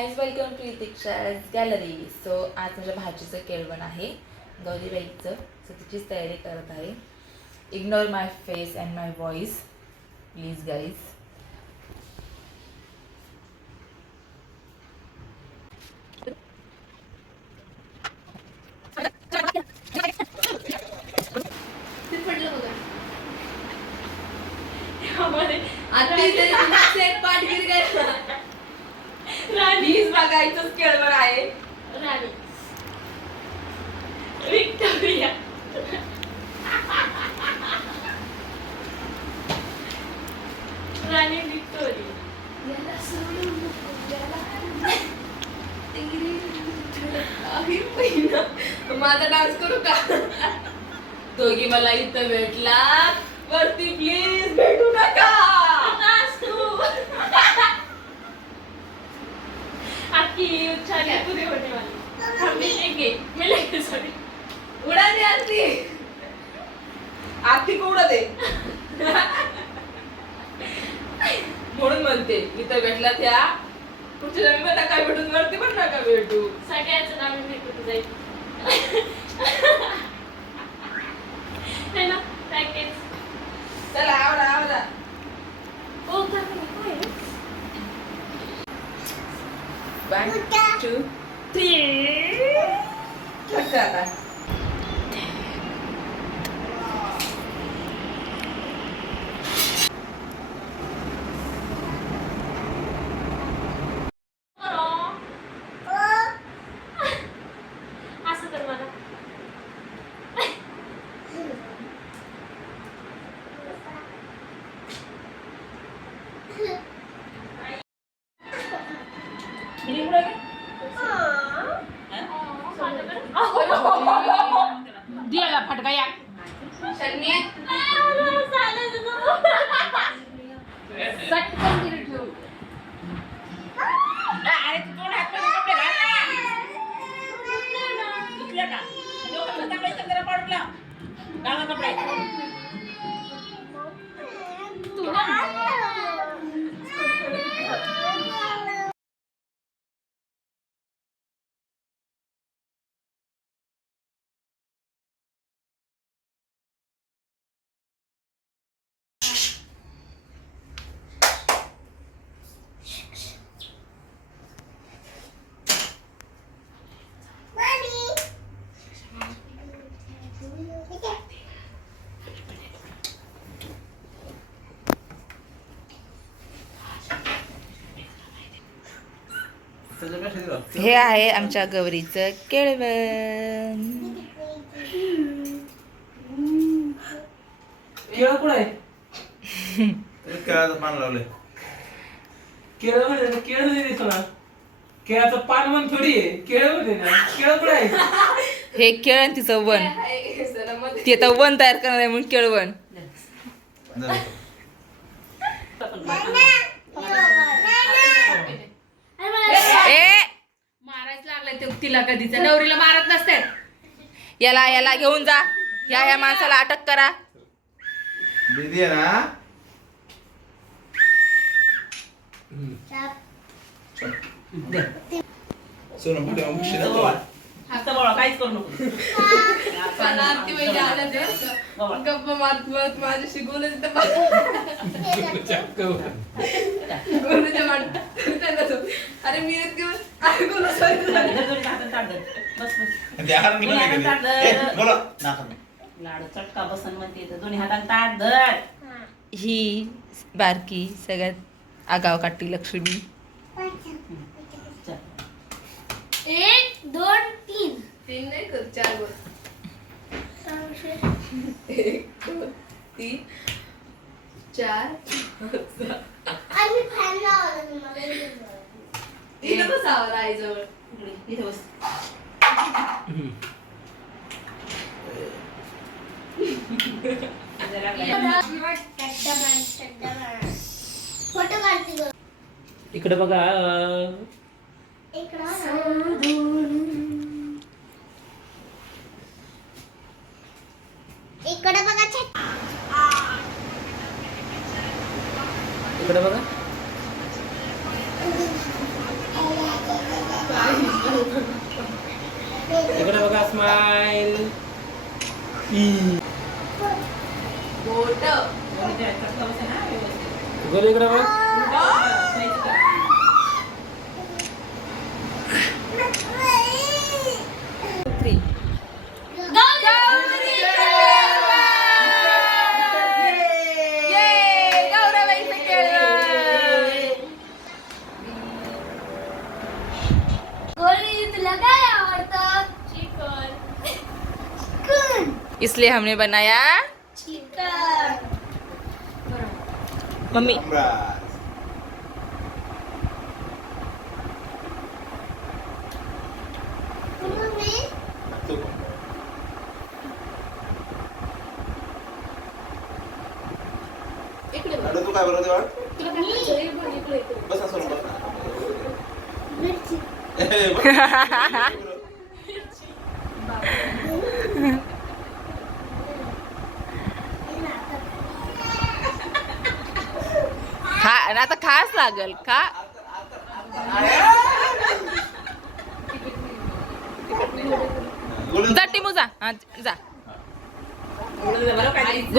Guys, welcome to Diksha's gallery. So आज माझ्या भाजीचं केळवण आहे, गौरीबाईचं. सो तिचीच तयारी करत आहे. Ignore my face and my voice please guys. राणीच बघायचंच केळवण आहे. राणी विक्टोरिया राणी विक्टोरिया. माझा डान्स करू का? दोघी मला इथं भेटला वरती प्लीज भेटू नका. आपकी उच्छाले पूरे होने वाली. हम मिलेंगे सॉरी. उड़ा दे आरती. आरती को उड़ा दे. म्हणून म्हणते इथं भेटला त्या पुढच्या जन्मी पण नका भेटून वरती पण नका भेटू. सगळ्याचं नाव भेटू जाईल. ना पॅकेज. चला आवडा आवडा. ओ काय 1 2 3 कसं आता असं तर मला दियाला फटका या सटकन दिली ठेवू. अरे तू दोन हात मध्ये कपडे घाल ना. धुतले का? दोघं कपडे सगळं पाडून लाव. घाला कपडे. तू ना हे आहे आमच्या गौरीचं केळवण. केळं कुठं आहे? केळाचं पान लावलंय. केळं म्हणजे केळं नाही दिसत ना. केळाचं पान म्हण थोडी आहे. केळं म्हणजे ना. केळं कुठं आहे? हे केळण तिचं वन. ती आता वन तयार करणार आहे म्हणून केळवण. मारायच लागलाय ते तिला कधीच. नवरीला मारत नसते. याला याला घेऊन जा. ह्या माणसाला अटक करा. दीदी आहे ना. सोनम पाठी औषध देतो. आता बोला काहीच करू नको. गप्पा मारत मारत माझ्याशी बोलत अरे मी ते हात घेऊन ये कधी. ए, बोला नाकात. लाडू चटका बसन म्हणते दोन्ही हाताने ताट धर. ही बारकी सगळ्यात आगाव काठी लक्ष्मी. 1 2 3 3 नाही कर 4 वर. 1 2 3 4 आणि फॅन लावला तुम्हाला. इथं बसावं आईजवळ. इथे बस. फोटो काढते. इकडे बघा. इकडे बघा. इकडे बघा. स्माइल गोल इकडे बघ. थ्री गोळी तुला काय आवडतं? चिकन. इसलिए हमने बनाया चिकन. मम्मी मम्मी तू काय बरोबर बस असं बस मिरची. खा आता खास लागल खा जा टिमू जा हा, जा गुरु जा मला एक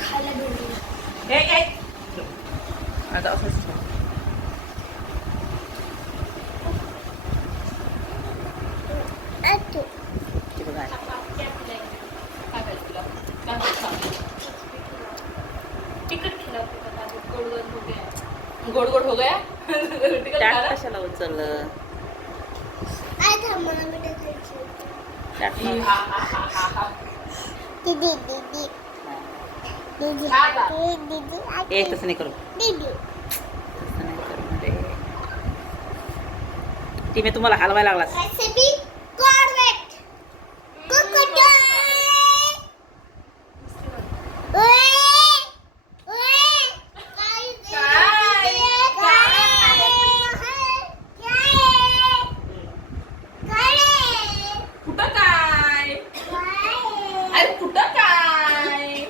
खायला भेटली. आता असंच ठेव. आतू. गोड गोड हो गया कशाला उचललं आई थांब मला भेटायची. दीदी दीदी दीदी दीदी ए तसं नाही करू दीदी. तसं नाही करू रे. टीमे तुम्हाला हलवायला लागला रेसिपी करेक्ट. कुकुटो. ओए ओए काय काय कुठं काय अरे कुठं काय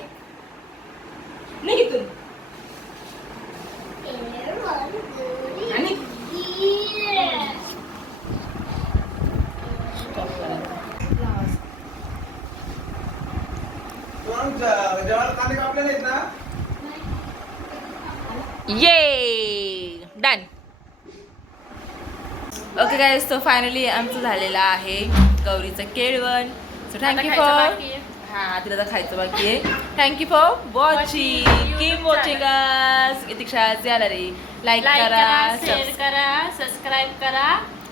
नाही इथून आणि जेवायला कांदे कापले नाहीत ना ये done okay guys so finally आमचं झालेलं आहे गौरीचं केळवण सो थँक्यू फॉर हां तिला तर खायचं बाकी आहे thank you for watching keep watching us Itiksha gallery like करा शेअर करा सबस्क्राईब करा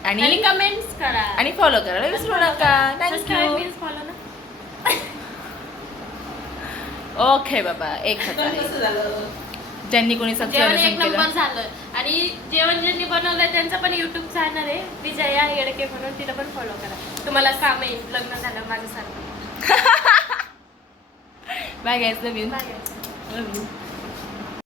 आणि आणि कमेंट्स करा आणि फॉलो करायला विसरू नका सबस्क्राईब थँक्यू मीन्स फॉलो ना ओके बाबा एक हजार ज्यांनी कोणी जेवण सबस्क्राईब एक नंबर केलं झालं आणि जेवण ज्यांनी बनवलंय त्यांचं पण युट्यूब चॅनल आहे विजया येडके म्हणून तिला पण फॉलो करा तुम्हाला काम येईल लग्न झालं माझं सारखं bye guys love you Bye. Love you